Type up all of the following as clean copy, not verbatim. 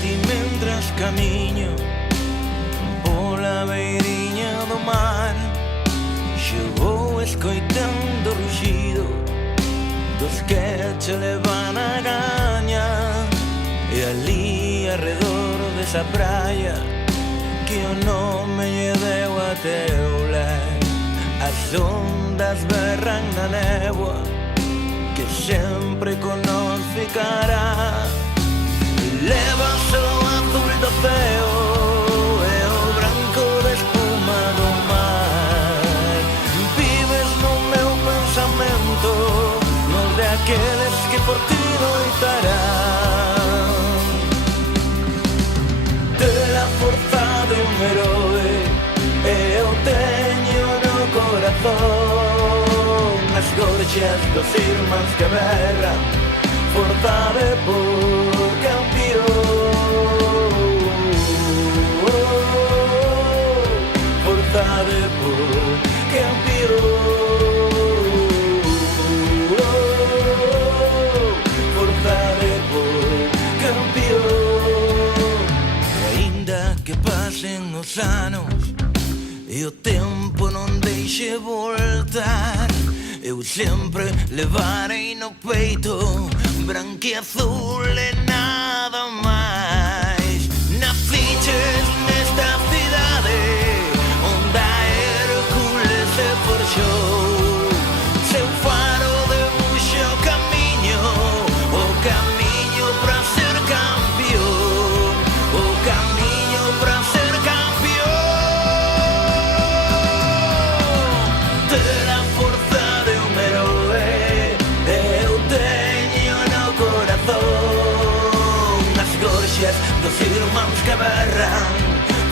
ti mentras camiño pola beiriña do mar. Xe vou escoitando o ruxido dos que che levan a gaña. E ali arredor desa praia que o nome lle deu a teu ler, as ondas berran na néboa que sempre con nos ficará. Levas o azul do ceo e o branco da espuma do mar. Vives no meu pensamento, nos de aqueles que por ti loitarán. La forza de un heroe eu teño no corazón. As gorxas dos irmáns que berran, forza de por campeón. Forza de por campeón. Forza de por campeón. Que pasen os anos e o tempo non deixe voltar, eu sempre levarei no peito branco e azul e nada máis. Naciches nesta cidade onde a Hércules se forxou, seu faro debuxa o camiño para ser campeón, o camiño para ser campeón. De la forza de un heroe eu teño no corazón. As gorxas dos irmáns que berran,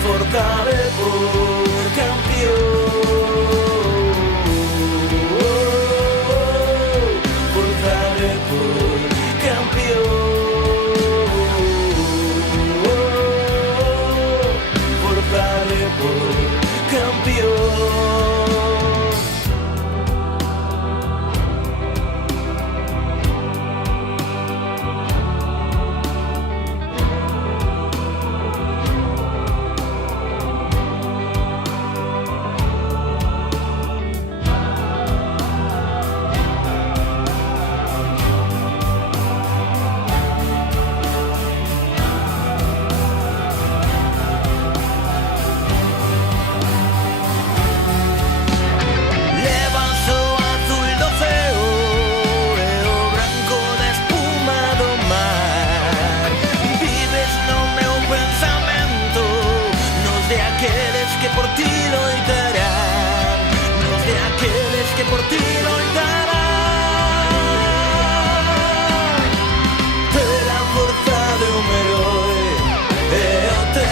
forza de por campeón. Forza de por campeón. Que por ti loitarán, nos de aqueles que por ti loitarán. De la forza de un heroe eu te